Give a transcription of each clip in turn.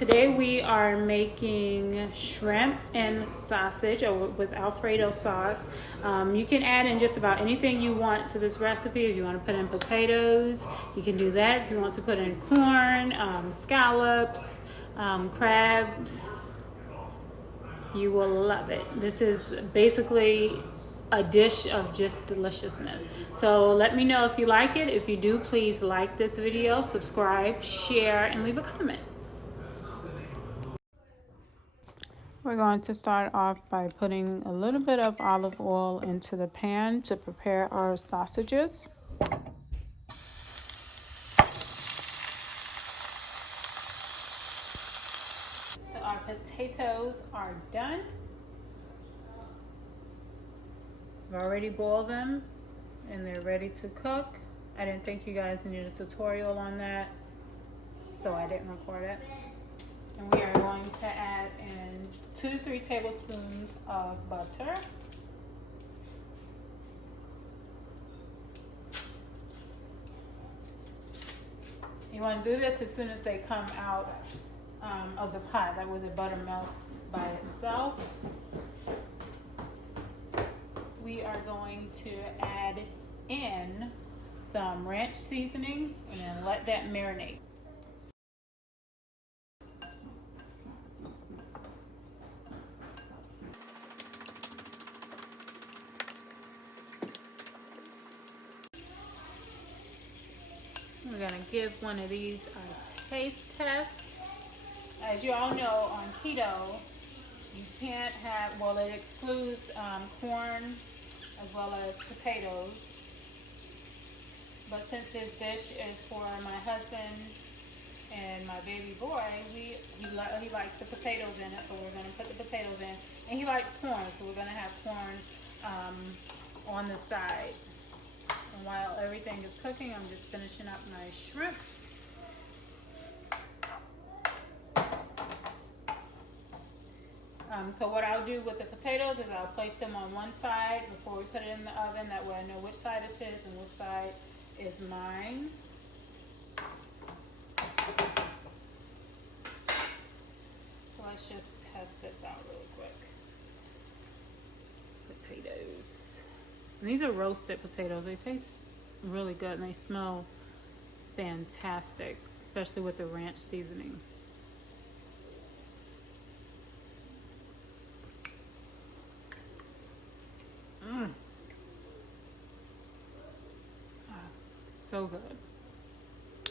Today we are making shrimp and sausage with Alfredo sauce. You can add in just about anything you want to this recipe. If you want to put in potatoes, you can do that. If you want to put in corn, scallops, crabs, you will love it. This is basically a dish of just deliciousness. So let me know if you like it. If you do, please like this video, subscribe, share, and leave a comment. We're going to start off by putting a little bit of olive oil into the pan to prepare our sausages. So our potatoes are done. I've already boiled them and they're ready to cook. I didn't think you guys needed a tutorial on that, so I didn't record it. And we are going to add in 2 to 3 tablespoons of butter. You want to do this as soon as they come out of the pot, that way the butter melts by itself. We are going to add in some ranch seasoning and then let that marinate. We're going to give one of these a taste test. As you all know, on keto, you can't have, well, it excludes corn as well as potatoes. But since this dish is for my husband and my baby boy, he likes the potatoes in it, so we're going to put the potatoes in. And he likes corn, so we're going to have corn on the side. And while everything is cooking, I'm just finishing up my shrimp. So what I'll do with the potatoes is I'll place them on one side before we put it in the oven. That way I know which side is his and which side is mine. So let's just test this out really quick. Potatoes. And these are roasted potatoes. They taste really good and they smell fantastic, especially with the ranch seasoning. So good.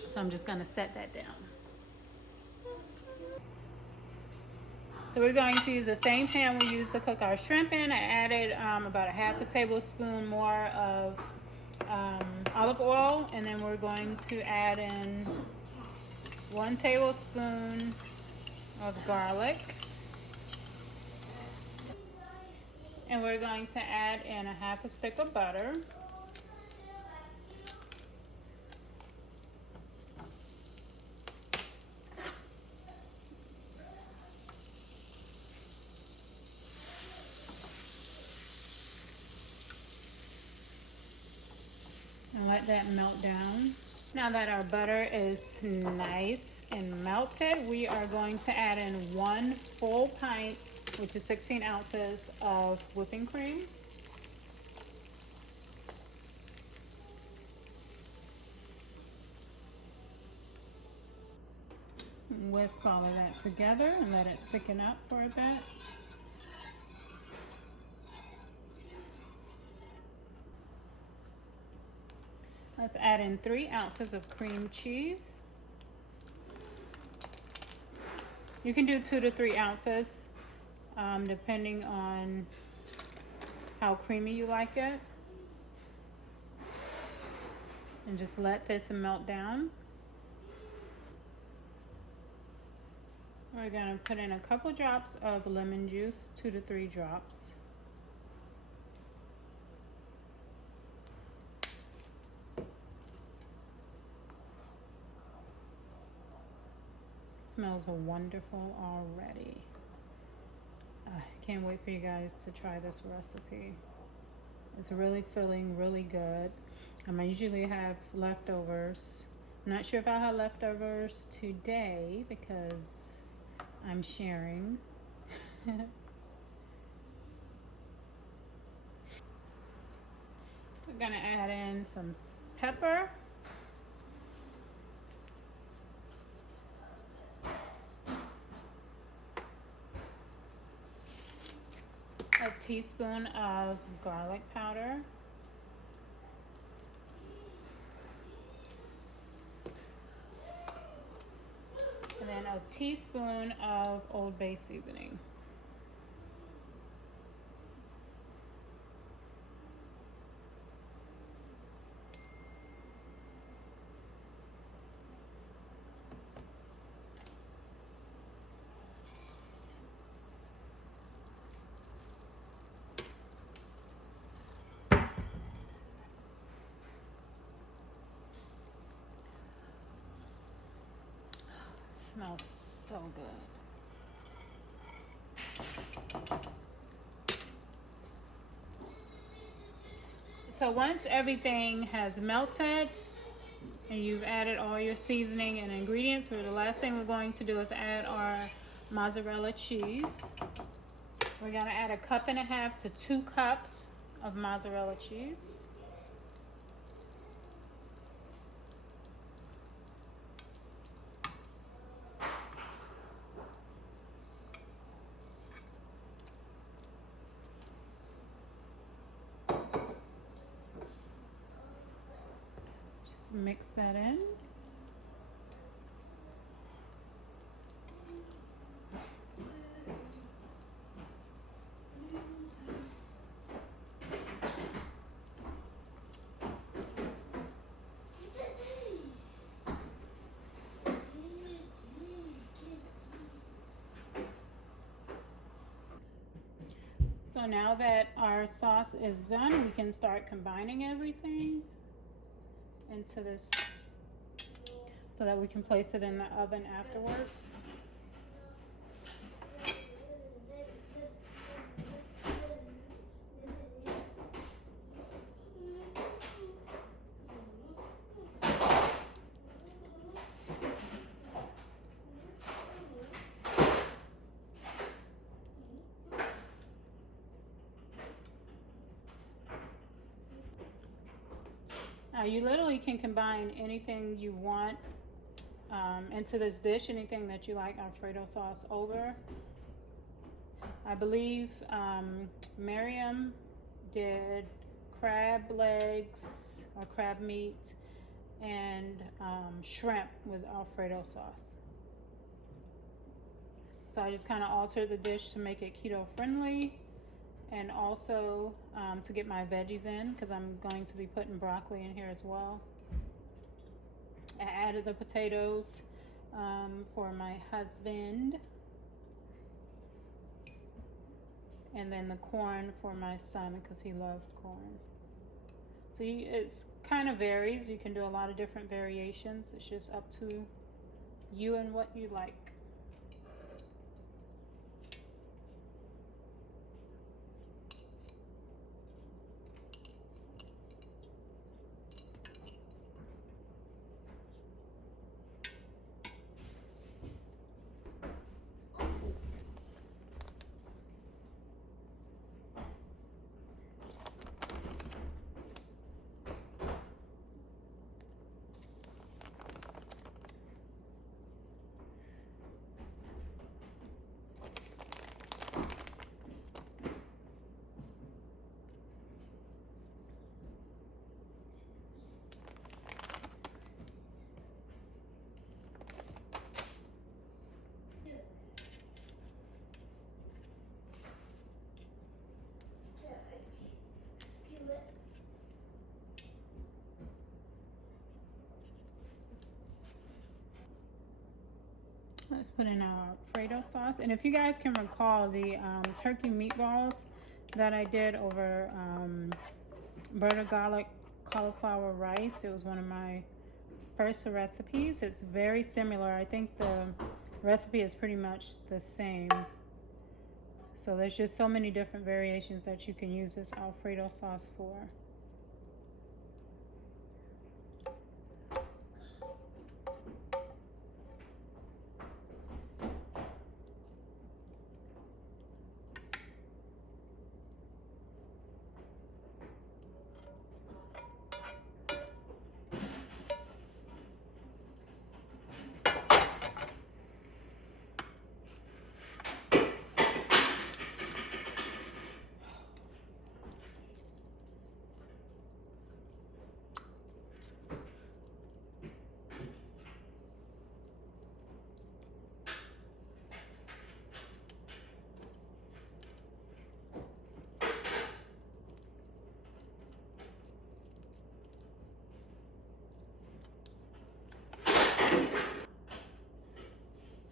So I'm just going to set that down. So we're going to use the same pan we used to cook our shrimp in. I added about a half a tablespoon more of olive oil, and then we're going to add in 1 tablespoon of garlic. And we're going to add in a half a stick of butter. And let that melt down. Now that our butter is nice and melted, we are going to add in 1 full pint, which is 16 ounces of whipping cream. Whisk all of that together and let it thicken up for a bit. Let's add in 3 ounces of cream cheese. You can do 2 to 3 ounces, depending on how creamy you like it. And just let this melt down. We're going to put in a couple drops of lemon juice, 2 to 3 drops. Smells wonderful already. I can't wait for you guys to try this recipe. It's really filling, really good. I usually have leftovers. I'm not sure if I'll have leftovers today because I'm sharing. We're gonna add in some pepper. A teaspoon of garlic powder. And then a teaspoon of Old Bay seasoning. Smells so good. So once everything has melted and you've added all your seasoning and ingredients, the last thing we're going to do is add our mozzarella cheese. We're gonna add 1.5 cups to 2 cups of mozzarella cheese. Just mix that in. So now that our sauce is done, we can start combining everything into this so that we can place it in the oven afterwards. Now you literally can combine anything you want into this dish, anything that you like Alfredo sauce over. I believe Miriam did crab legs or crab meat and shrimp with Alfredo sauce. So I just kind of altered the dish to make it keto friendly, and also to get my veggies in, because I'm going to be putting broccoli in here as well. I added the potatoes for my husband, and then the corn for my son because he loves corn. So it's kind of varies. You can do a lot of different variations. It's just up to you and what you like. Let's put in our Alfredo sauce. And if you guys can recall the turkey meatballs that I did over butter garlic cauliflower rice, it was one of my first recipes. It's very similar. I think the recipe is pretty much the same. So there's just so many different variations that you can use this Alfredo sauce for.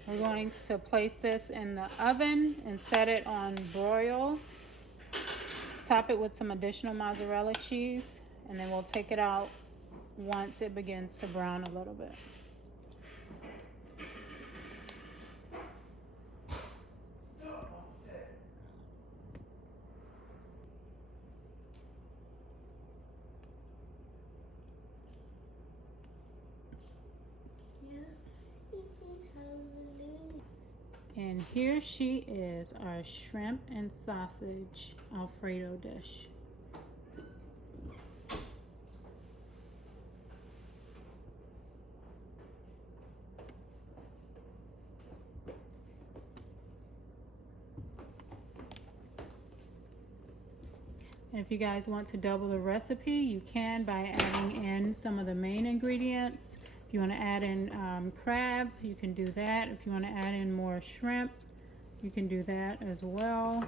We're going to place this in the oven and set it on broil. Top it with some additional mozzarella cheese, and then we'll take it out once it begins to brown a little bit. And here she is, our shrimp and sausage Alfredo dish. And if you guys want to double the recipe, you can by adding in some of the main ingredients. If you want to add in crab, you can do that. If you want to add in more shrimp, you can do that as well.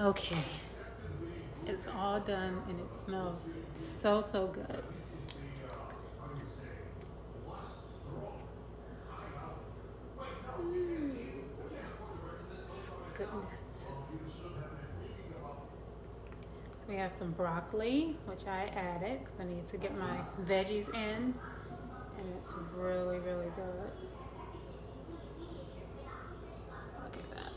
Okay, it's all done and it smells so good. Goodness. So we have some broccoli, which I added because I need to get my veggies in, and it's really good. Look at that.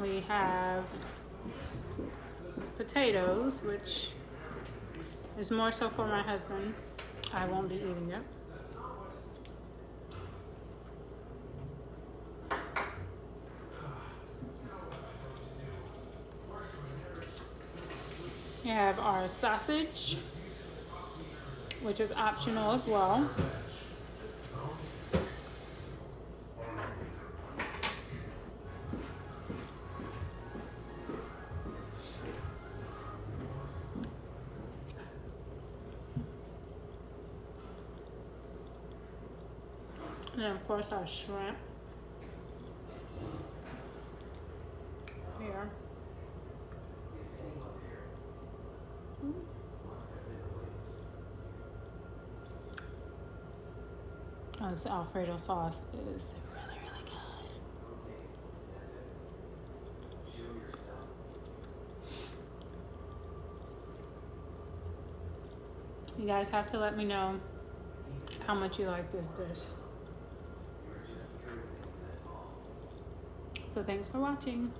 We have potatoes, which is more so for my husband. I won't be eating it. We have our sausage, which is optional as well. And then of course our shrimp here. Oh, this Alfredo sauce is really good. You guys have to let me know how much you like this dish. So thanks for watching.